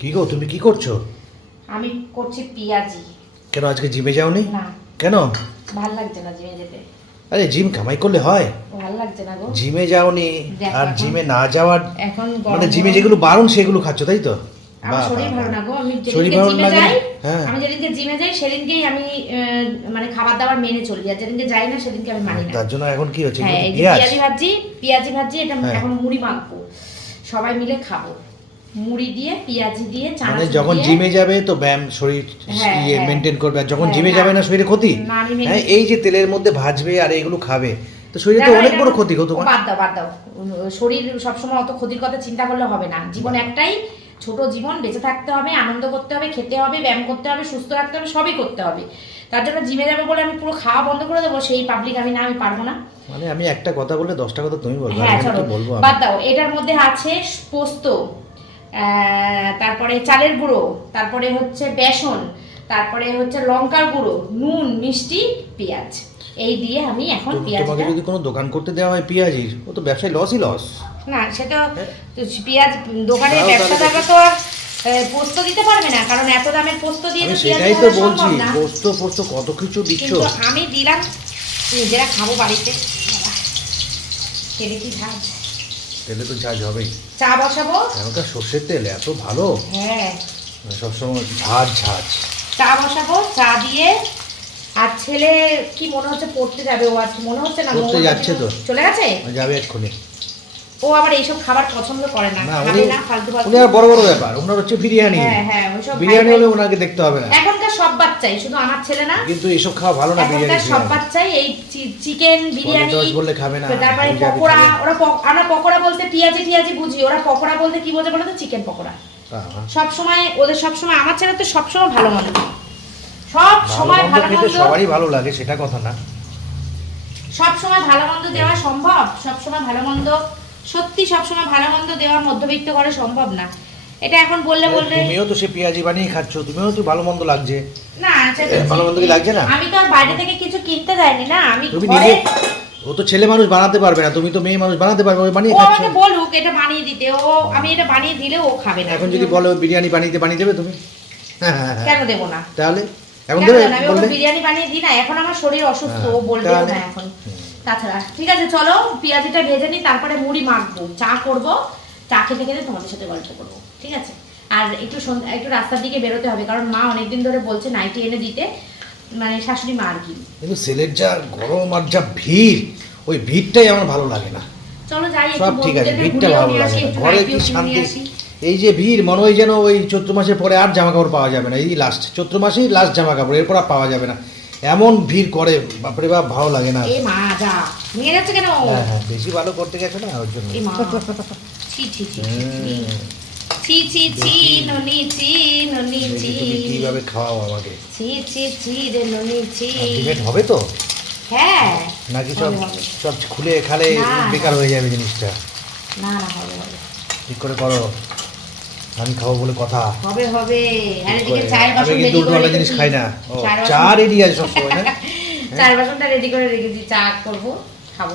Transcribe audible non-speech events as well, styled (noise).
কি গো তুমি কি করছ? আমি করছি পিয়াজি। কেন আজকে জিমে যাওনি? না। কেন? ভালো লাগছে না জিমে যেতে। আরে জিম কামাই করলে হয়। ভালো লাগছে না গো। জিমে যাওনি আর জিমে না যাওয়ার এখন মানে জিমে যেগুলো বারণ সেগুলো খাচ্ছ তাই তো? আমার শরীর ভালো না গো আমি যেদিনকে জিমে যাই হ্যাঁ। আমি যেদিনকে জিমে যাই সেদিনকেই আমি মানে খাবার দাবার মেনে চলি আর যেদিনকে যাই না সেদিনকে আমি মানি না। তার জন্য এখন কি হচ্ছে? হ্যাঁ পেঁয়াজি ভাজি পেঁয়াজি ভাজি এটা হ্যাঁ। এখন মুড়ি মাখবো। সবাই মিলে খাব। মুড়ি দিয়ে পেঁয়াজি দিয়ে মানে যখন জিমে যাবে তো ব্যায়াম শরীর হ্যাঁ, ইয়ে হ্যাঁ। মেনটেন করবে। আর যখন হ্যাঁ, জিমে যাবে না শরীরে ক্ষতি? হ্যাঁ এই যে তেলের মধ্যে ভাজবে আর এগুলো খাবে তো শরীরে তো অনেক বড় ক্ষতি তোমার। বাদ দাও বাদ দাও। শরীর সবসময় অত ক্ষতির কথা চিন্তা করলে হবে না। জীবন একটাই ছোট জীবন বেঁচে থাকতে হবে আনন্দ করতে হবে খেতে হবে ব্যায়াম করতে হবে সুস্থ রাখতে হবে সবই করতে হবে। তার জন্য জিমে যাবে বলে আমি পুরো খাওয়া বন্ধ করে দেবো সেই পাবলিক আমি না আমি পারব না। মানে আমি একটা কথা বললে দশটা কথা তুমি বলবে হ্যাঁ চলো। বাদ দাও এটার মধ্যে আছে পোস্ত। তারপরে চালের গুঁড়ো তারপরে হচ্ছে বেসন তারপরে হচ্ছে লঙ্কার গুঁড়ো নুন মিষ্টি পেঁয়াজ। এই দিয়ে আমি এখন পেঁয়াজ তোমাকে যদি কোনো দোকান করতে দেওয়া হয় পেঁয়াজির ও তো ব্যবসায় লসই লস না সেটা তো পেঁয়াজ দোকানে ব্যবসা থাকা তো আর পোস্ত দিতে পারবে না কারণ এত দামের পোস্ত দিয়ে তো সেটাই তো বলছি। পোস্ত পোস্ত কত কিছু দিচ্ছ? আমি দিলাম নিজেরা খাব বাড়িতে। তেলে কি ঝাঁজ। তেলে তো ঝাঁজ হবেই চা বসাবো? এখনকার সর্ষের তেল এত ভালো। হ্যাঁ। সবসময় ঝাঁজ ঝাঁজ। চা বসাবো চা দিয়ে। আর ছেলে কি মনে হচ্ছে পড়তে যাবে? ও আজকে মনে হচ্ছে না? পড়তে যাচ্ছে তো। চলে গেছে? যাবে এক্ষুনি। ও আবার এইসব খাবার পছন্দ করে না। খাবে না ফালতু ফালতু। উনি আর বড় বড় ব্যাপার। ওনার হচ্ছে বিরিয়ানি। হ্যাঁ হ্যাঁ ওইসব বিরিয়ানি হলে ওনাকে দেখতে হবে না। এখনকার সব বাচ্চাই শুধু আমার ছেলে না। কিন্তু এসব খাওয়া ভালো না এখনকার সব বাচ্চাই এই চিকেন বিরিয়ানি বললে খাবে না, তারপরে পকোড়া ওরা আমরা পকোড়া বলতে পেঁয়াজি টিয়াজি বুঝি ওরা পকোড়া বলতে কি বোঝে বলো তো চিকেন পকোড়া। সব সময় ওদের সব সময় আমার ছেলে তো সব সময় ভালো মন্দ। সব সময় ভালো মন্দ সবারই ভালো লাগে সেটা কথা না। সব সময় ভালো মন্দ দেওয়া সম্ভব? সব সময় ভালো মন্দ সত্যি সব সময় ভালো মন্দ দেওয়া মধ্যবিত্ত করে সম্ভব না। এটা এখন বললে বলবে তুমিও তো সে পেঁয়াজি বানিয়ে খাচ্ছ তুমিও তো ভালো মন্দ লাগছে। না সেটা ভালো মন্দ কি লাগছে না? আমি তো আর বাইরে থেকে কিছু কিনতে যাইনি না আমি তুমি নিজে ও তো ছেলে মানুষ বানাতে পারবে না তুমি তো মেয়ে মানুষ বানাতে পারবে ও বানিয়ে খাচ্ছ। আমাকে বলুক এটা বানিয়ে দিতে ও আমি এটা বানিয়ে দিলে ও খাবে না এখন যদি বলো বিরিয়ানি বানিয়ে বানিয়ে দেবে তুমি? হ্যাঁ হ্যাঁ হ্যাঁ। কেন দেবো না? তাহলে? এখন দেবে? বিরিয়ানি বানিয়ে দিই না এখন আমার শরীর অসুস্থ ও তাহলে? না এখন। তাছাড়া ঠিক আছে চলো পেঁয়াজিটা ভেজে নিই তারপরে মুড়ি মাখবো চা করব চা খেতে খেতে তোমাদের সাথে গল্প করব ঠিক আছে? আর একটু সন্ধ্যা একটু রাস্তার দিকে বেরোতে হবে কারণ মা অনেকদিন ধরে বলছে নাইটি এনে দিতে মানে শাশুড়ি মা আর কি। কিন্তু ছেলের যা গরম আর যা ভিড় ওই ভিড়টাই আমার ভালো লাগে না। চলো যাই সব ঠিক আছে ভিড়টা ভালো লাগে না। ঘরে কি শান্তি? এই যে ভিড় মনে হয় যেন ওই চৈত্র মাসের পরে আর জামা কাপড় পাওয়া যাবে না। এই লাস্ট চৈত্র মাসেই লাস্ট জামা কাপড় এরপর আর পাওয়া যাবে না। এমন ভিড় করে বাপরে বাপ ভালো লাগে না। এ মা যা। নিয়ে যাচ্ছে কেন? হ্যাঁ হ্যাঁ বেশি ভালো করতে গেছে না ওর জন্য। ছি ছি ছি ছি, ছি। ছি ননি ছি ননি ছি কীভাবে খাওয়াও আমাকে? ছি ছি ছি রে ননি ছি ডিমেট হবে তো? হ্যাঁ। নাকি সব। সব খুলে খালে বেকার হয়ে যাবে জিনিসটা? না না হবে হবে। ঠিক করে করো। আমি খাব বলে কথা। হবে হবে। আর করে। চায়ের বাসন রেডি করে জিনিস। খাই না। চা রেডি আছে সবসময় না? (laughs) চায়ের বাসনটা রেডি করে রেখেছি। চা করব খাব।